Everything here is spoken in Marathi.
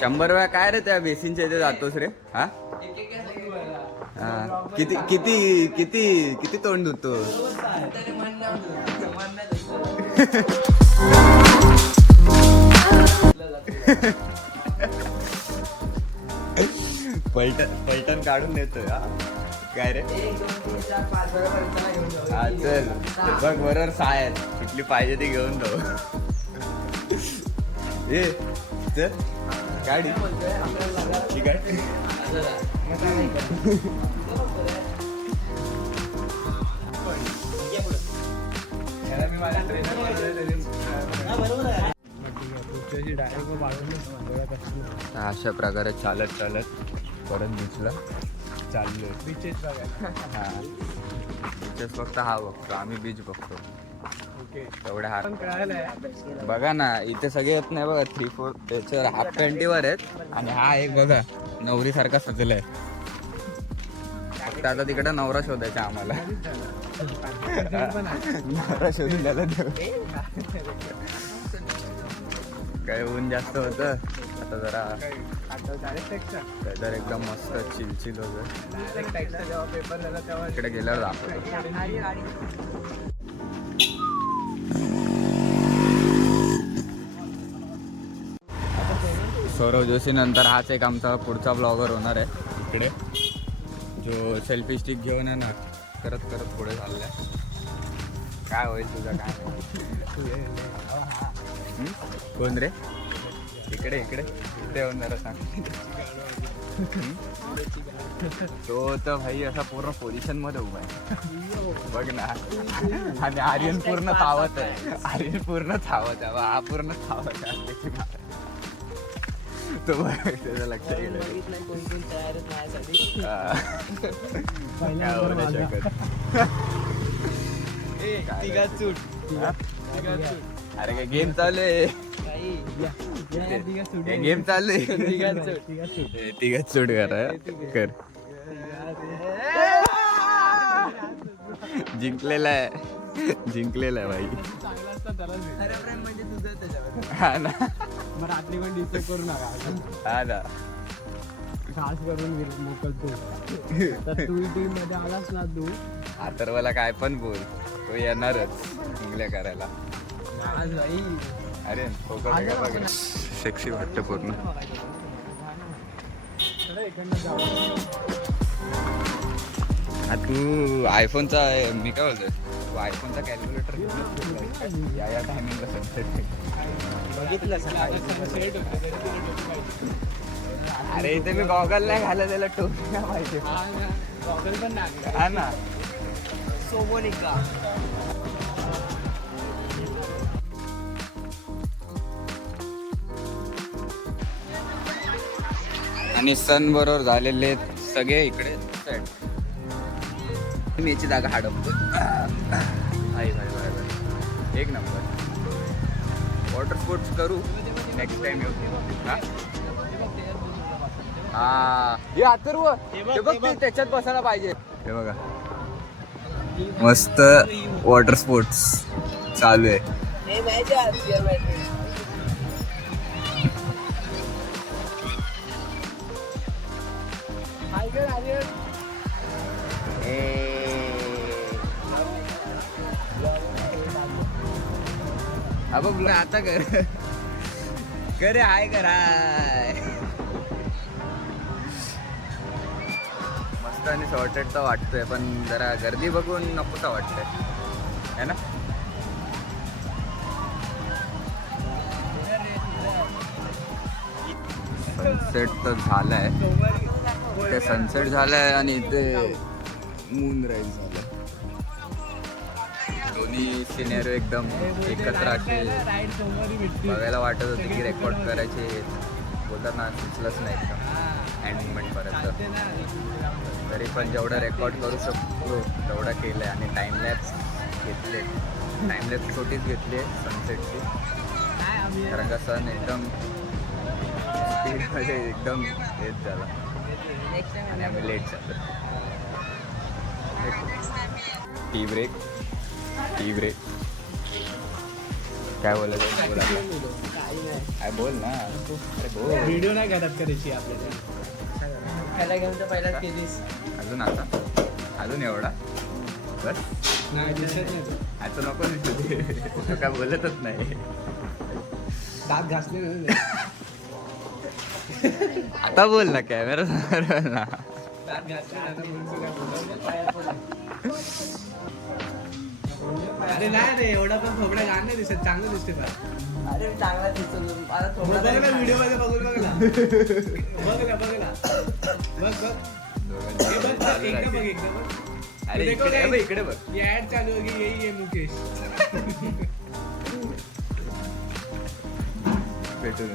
100 वेळा काय रे त्या बेसिनच्या इथे जातोस रे? हा हा. किती किती किती किती तोंड धुतो? पलटण काढून देतोय हा. काय रे? हा चल बघ बरोबर 6 आहेत. कुठली पाहिजे ती घेऊन जाऊ. ए चल गाडी ठीक आहे. अशा प्रकारे चालत परत बीचला चाललोय. बीचेस बघायला. हा बीचेस फक्त हा बघतो आम्ही, बीच बघतो. तेवढ्या हात बघा ना इथे सगळे येत नाही बघा. 3-4 त्याच्यावर हाफ पॅन्टीवर आहेत आणि हा एक बघा नवरी सारखा सजलाय. फक्त आता तिकडे नवरा शोधायचा आम्हाला. नवरा शोधून द्यायला काय ऊन जास्त होत आता जरा तर एकदम मस्त चिल होत. इकडे गेल्यावर दाखवतो. सौरव जोशी नंतर हाच एक आमचा पुढचा ब्लॉगर होणार आहे. इकडे जो सेल्फी स्टिक घेऊन आहे ना करत पुढे चाललाय. काय होईल तुझं काय? कोण रे? इकडे इथे येऊन जरा सांग. तो तर भाई असा पूर्ण पोझिशन मध्ये उभा आहे बघ ना. आणि आर्यन पूर्ण धावत आहे. हा पूर्ण धावत आहे. तो त्याचं लक्ष गेलं. अरे काय गेम चालू आहे. गेम चालू आहे. तिघात सूट कर. जिंकलेला आहे भाई. हा ना रात्री पण डिस्टर्ब करू नका. हा ना खास करून मोकलतो. तर तू टीम मध्ये आलास ना तू तर मला काय पण बोल तो येणारच इंग्लिश करायला. अरे सेक्सी वाटतं पूर्ण. तू आयफोनचा मी काय बोलतोय तू आयफोनचा कॅल्क्युलेटर या टायमिंगला सनसेट बघितलं. अरे इथे मी गॉगल नाही घालत त्याला टोपी नाही पाहिजे. गॉगल पण नाही. हा ना सोबोनिका. आणि सन बरोबर झालेले सगळे इकडे सेट. मी याची जागा हडपतो. एक नंबर. वॉटर स्पोर्ट्स करू नेक्स्ट टाइम येऊ. हा हे अथर्व हे बघ ते त्याच्यात बसायला पाहिजे. हे बघा मस्त वॉटर स्पोर्ट्स चालू आहे. बघ आता करे हाय कराय मस्त आणि सॉर्टेड तर वाटतोय पण जरा गर्दी बघून नकोसा वाटतंय है ना. सनसेट तर झालाय. इथे सनसेट झालाय आणि इथे मून राईज झालं. दोन्ही सिनेरिओ एकदम एकत्र असे बघायला वाटत होते की रेकॉर्ड करायचे बोलतात ना सुचलंच नाही एकदम हँड मुवमेंटपर्यंत. तरी पण जेवढं रेकॉर्ड करू शकतो तेवढं केलं आहे. आणि टाईमलॅप्स घेतले. टाईमलॅप्स छोटीच घेतली आहे सनसेटची कारण का सन एकदम स्पीडमध्ये एकदम लेट झाला आणि आम्ही लेट झालो. टी ब्रेक काय बोलायचं काय बोल ना अरे बोल. व्हिडिओ नाही घरात करायची आपल्याला. खायला घेऊन तर पहिलाच केलीस. अजून आता अजून एवढा बस नाही दिसत नाही तो. आता नको दिसू दे. तो काय बोलतच नाही. दात घासले ना. आता बोल ना कॅमेरा समोर बोल ना. दात घासले ना म्हणून तो काय बोलला. अरे नाही रे एवढा पण थोबडा घाण नाही दिसत. चांगलं दिसते पण. अरे चांगला दिसतो तू. आता थोडा बघ ना व्हिडिओ मध्ये बघून बघ ना. बघ ना बघ ना. बघ बघ. हे बघ बघ, एकदा बघ एकदा बघ. अरे देखो इकडे guys, बघ, इकडे बघ. ये ऍड चालू होगी यही है मुकेश. भेटून